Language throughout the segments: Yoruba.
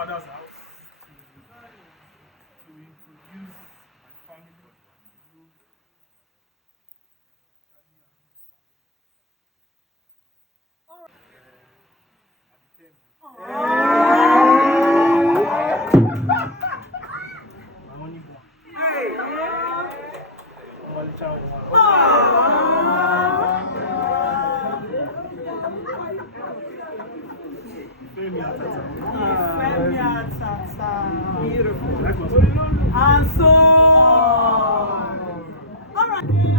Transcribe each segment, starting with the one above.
father's house to introduce my family. My only boy. Only child. Beautiful. And so, all right.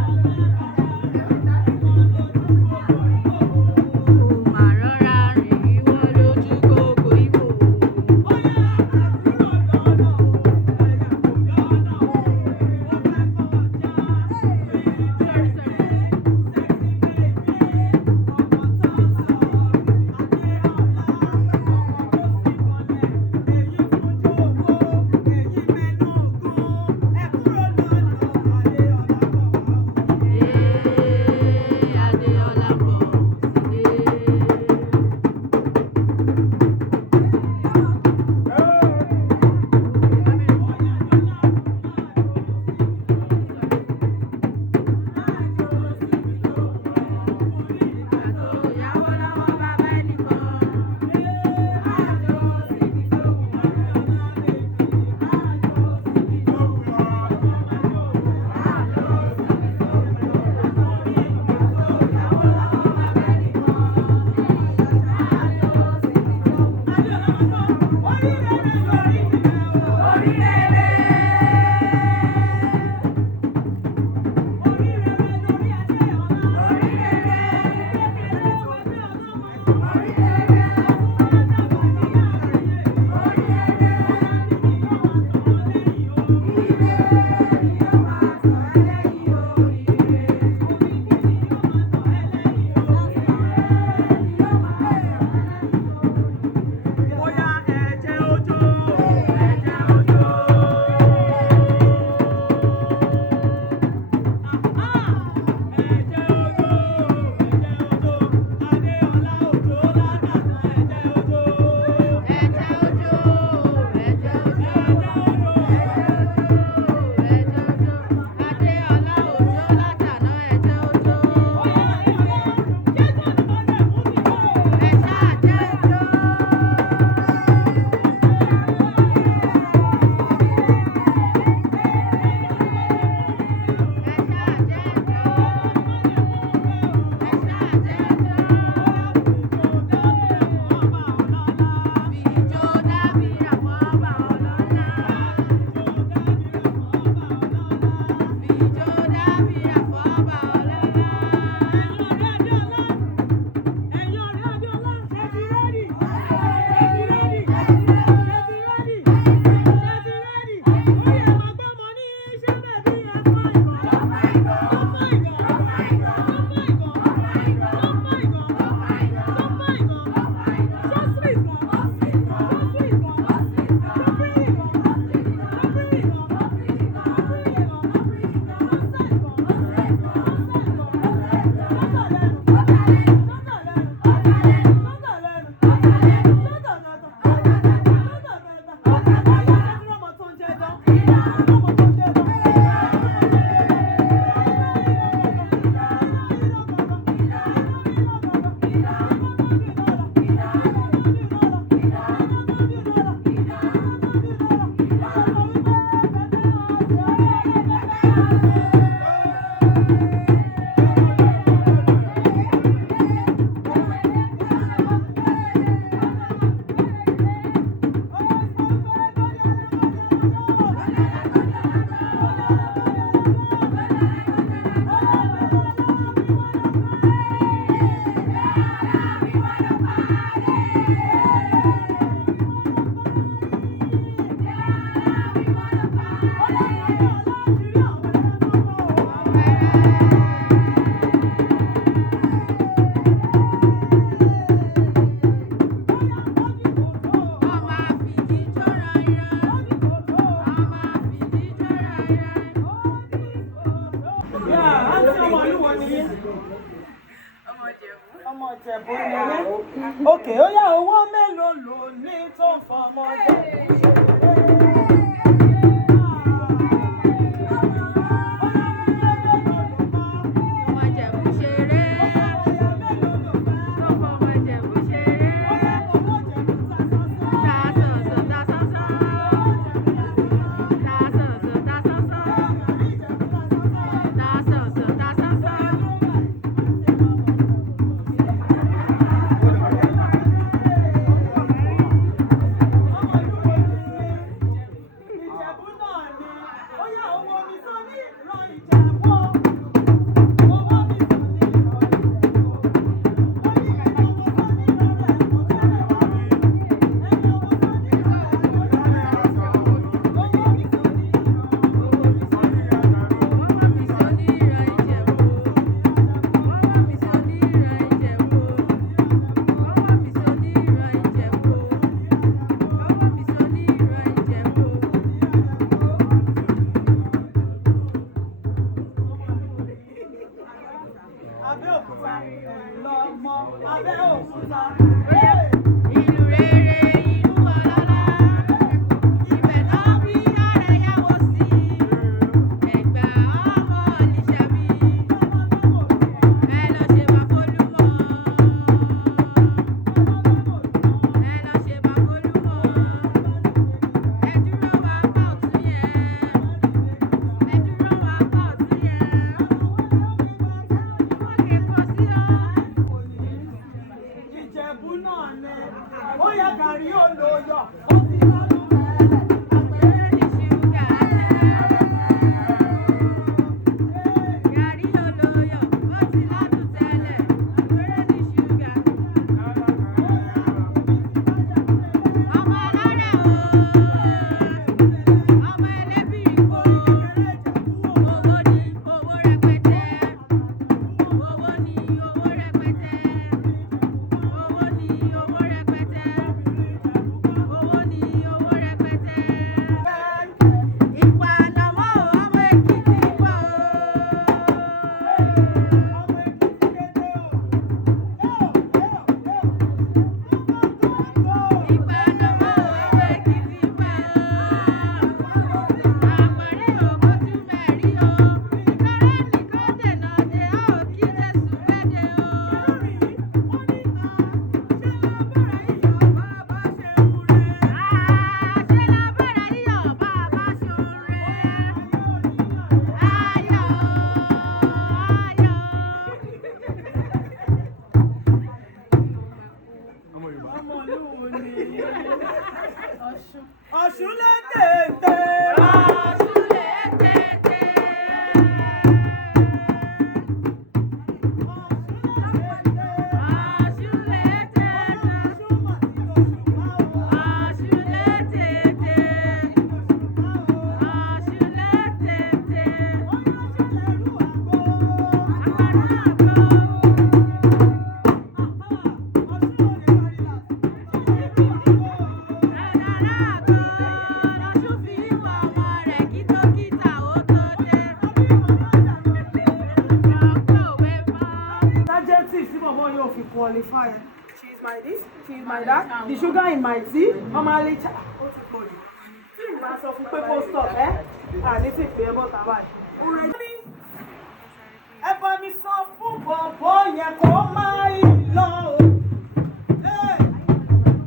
Òkè ó yá owó mélòó lò ní tó Qualify. She's my this, she's my that. The sugar in my tea. Mama later. Sọ fún pé kó stop àní tí pé ẹ bọ́ta báyìí. Ẹ bá mi sọ fún bọ̀bọ̀ yẹn kó máa lọ o.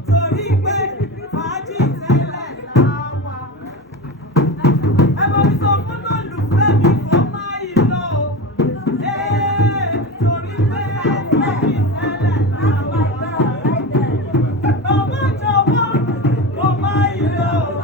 Torí pé fàájì tẹ́lẹ̀ láwa. Ẹ bá mi sọ fún olùfẹ́ mi kó máa lọ o. Torí pé fàájì tẹ́lẹ̀ láwa. Bàbá jọ̀wọ́ kó máa lọ o.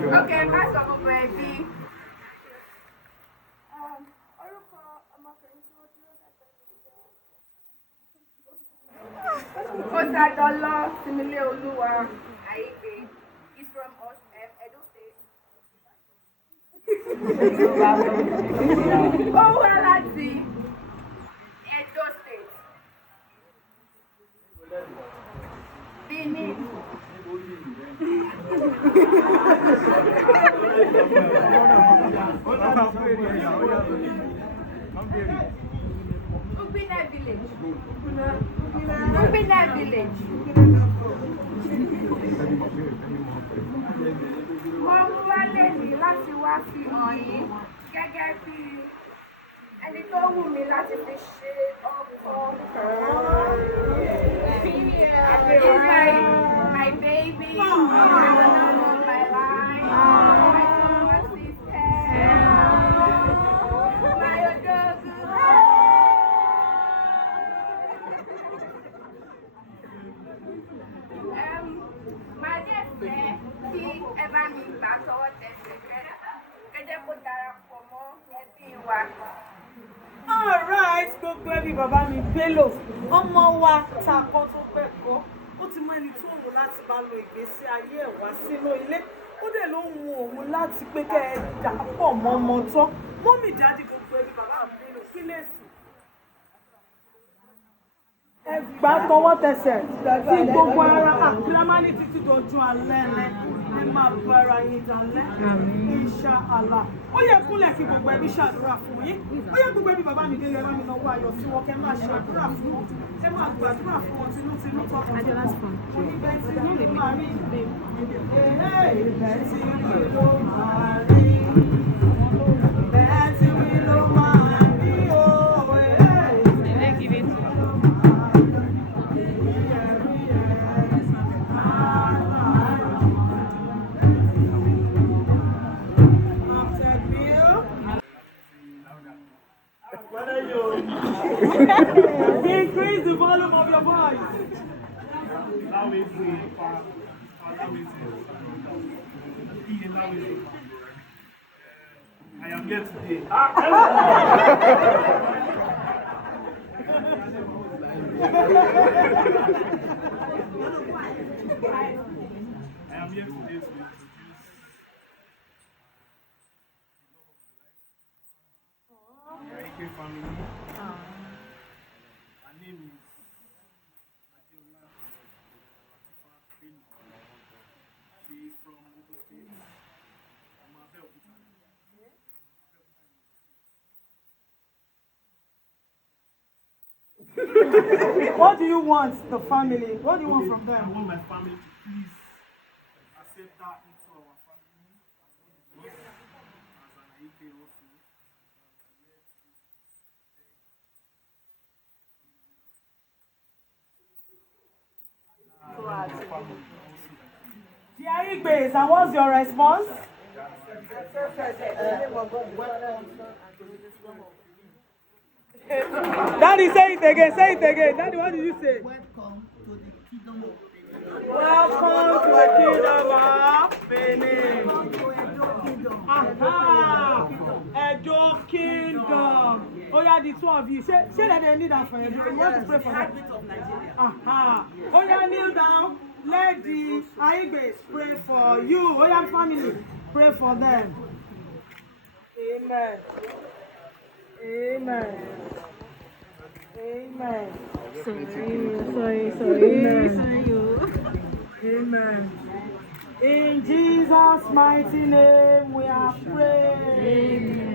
Okay, má sọ gbogbo ẹbí. Orúkọ ọmọkùnrin tí wọ́n dúró sẹ́gbẹ̀ẹ́ mi. Osadolo Simileoluwa Aigbe is from Edo State. Ó wá láti Edo State. Benin. Ubina village. Ubina village. Mo mú wá lẹ́yìn láti wá fi hàn yín gẹ́gẹ́ bí ẹni tó wù mí láti fi ṣe ọkọ. He's my baby, my love of my life, my soul sister, my odogu. Màá dẹ̀ fẹ́ kí ẹ bá mi gbà tọwọ́ tẹsẹ̀ kẹ́jẹ́ kó darapọ̀ mọ́ ẹbí wa. All right, gbogbo ẹbí bàbá mi Bello ọmọ wa ta kan tó pẹ́ kọ́ ó ti mọ ẹni tó wù láti bá lo ìgbésí ayé ẹ̀ wá sínú ilé ó dẹ̀ ló ń wù òun láti pé kẹ́ ẹ dà pọ̀ mọ́ ọmọ tán mọ́mì dáàdì gbogbo ẹbí bàbá mi Bello kí lè sùn. Ẹ gbà tọwọ́ tẹsẹ̀ tí gbogbo ara àkírámánì títí dojú alẹ́ lẹ ẹ máa bára yín dalẹ́ insha Allah. Ó yẹ kúnlẹ̀ kí gbogbo ẹbí ṣàdúrà fún yín ó yẹ gbogbo ẹbí bàbá mi délé ẹ bá mi náwó ayọ̀ sí wọn kẹ́ máa ṣàdúrà fún wọn ẹ máa gbàdúrà fún wọn tinútinú tọkàn ibẹ̀ tí ló máa rí ibẹ̀ tí ló máa rí ibẹ̀ tí ló máa rí o. Increase the volume of your voice. I am here today. I am here today to introduce the Aike family. Her name is Adiola Latifa Bello. She is from Ogun State. I'm a Abeokuta. What do you want, the family? What do you want from I them? want my family to please accept her into our family as an Aike also. The Aigbe's, and what's your response? Daddy, say it again, say it again. Daddy, what did you say? Welcome to the kingdom of Benin. Welcome to the kingdom of Benin. Aha! Edo Kingdom. Oh yeah, the two of you. Say that they need that for you. You want to pray for them. Aha! Oh yeah, kneel down. Let the Aigbe's pray for you. Oh yeah, family, pray for them. Amen. Amen. Amen. Sorry. Amen. In Jesus' mighty name we are praying.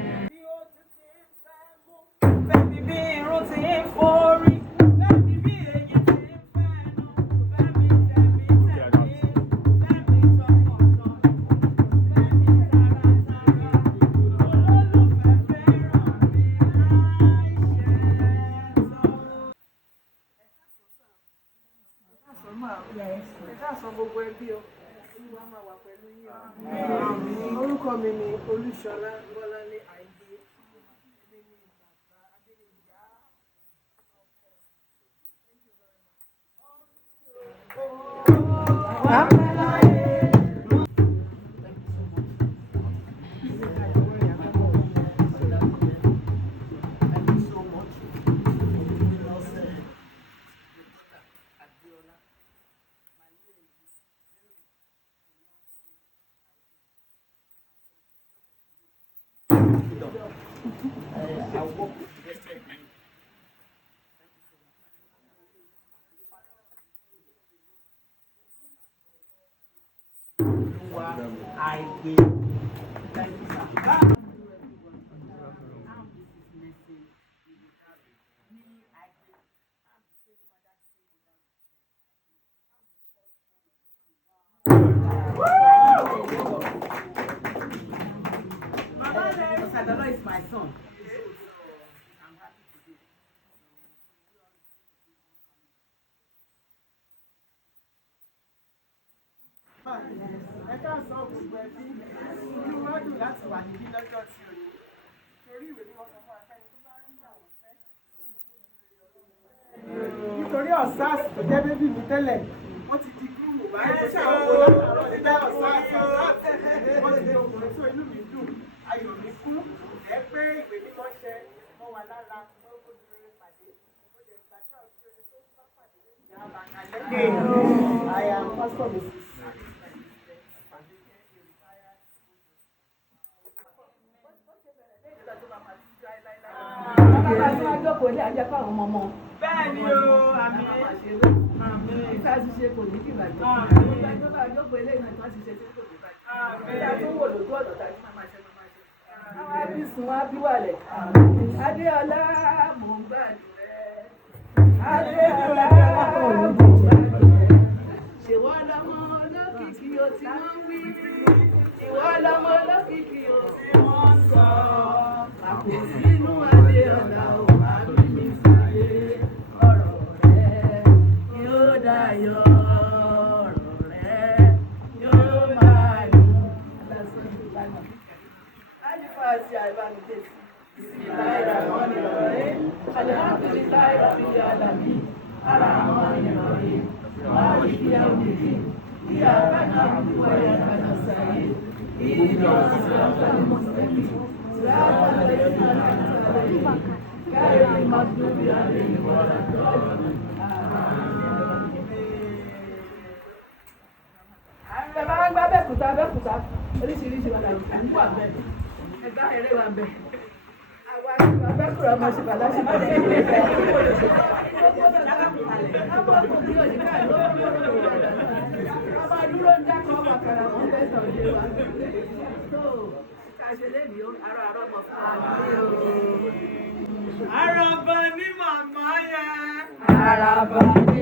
Fẹ́mi bí irun ti ń forí, fẹ́mi bí èyí ti ń fẹ́nu, fẹ́mi tẹ̀mí tẹ̀mí, fẹ́mi tọkàntọkàn, fẹ́mi taratara, olólùfẹ́ fẹ́ràn mi láìṣẹ́ ẹ̀ka sọ gbogbo ẹbí o. Olúwa máa wà pẹ̀lú yín o. Orúkọ mi ni Olúṣọlá Bọ́láńlé Àìgbé. I work with Blessed Mind. I will. Thank you, sir. Sadala is my son. I'm happy to do it. Ẹ káàsán gbogbo ẹbí, inú wa dùn láti wà níbí lọ́jọ́ tí o ní. Torí ìwé mímọ́ sọ fún akẹ́ni tó bá rí àwọn fẹ́. Nítorí ọ̀sás tó jẹ́ bébì mi tẹ́lẹ̀, wọ́n ti di gúrùmù báyìí tó ṣàwọn olóòtú ti dá ọ̀sás. Wọ́n ti di ọkùnrin tó inú mi dùn, ayọ̀ mi kún, ẹ pé ìwé mímọ́ ṣe mọ́ wa lára tó kó dúró pàdé. Ó lè gbàdúrà sí orin tó bá pàdé lẹ́yìn ìyá àbàkálẹ̀. I am Pastor Mrs. Bàbá tí wọ́n jókòó ní ajẹ́ fáwọn ọmọ ọmọ. Bẹ́ẹ̀ ni o, àmín. Ìfẹ́ ti ṣe kò ní kí ìbàjẹ́. Ìgbà bá jókòó ilé ìrìn àti ṣe tí kò ní bàjẹ́. Ìjà tó wò lójú ọ̀dọ̀ tàbí máa ṣe máa ṣe. Àwọn ẹbí sùn wá bí wàlẹ̀. Adéọlá mò ń gbàdúrẹ́. Adéọlá mò ń gbàdúrẹ́. Ṣèwọ́ lọ́mọ olókìkí o tí wọ́n wí. Ìwọ́ lọ́mọ olókìkí o tí wọ́n sọ. Àpò sínú Adéọlá ò máa ń bí mi sáyé. Ọ̀rọ̀ rẹ̀ yóò dayọ̀. Ọ̀rọ̀ rẹ̀ yóò máa dùn. Alifasi alibamide. Bismillahirrahmanirrahim. Alhamdulillahi rabbil alamin. Arrahmanirrahim. Maliki yawmiddin. Iyyaka na'budu wa iyyaka nasta'in. Ihdinas siratal mustaqim. Siratal ladzina an'amta alaihim. Ghayril maghdubi alaihim waladdallin. Ẹ máa ń gbá Abẹ́òkúta oríṣiríṣi wọn àti wà bẹ́ẹ̀. Ẹgbá eré wa bẹ́ẹ̀. Àwọn Abẹ́òkúta ọmọ ṣe bàlá ṣe bàlá ṣe bàlá. Ọmọ ọkùnrin òní ká ló ń bọ̀ lọ́wọ́ ọ̀dọ̀ náà. Ọmọ dúró ń dákọ̀ ọmọ àkàrà wọn fẹ́ sàn dé wa. Tó ká ṣe lébi arọ ọmọ fún wa. Àràbà ní màmá yẹn. Àràbà ní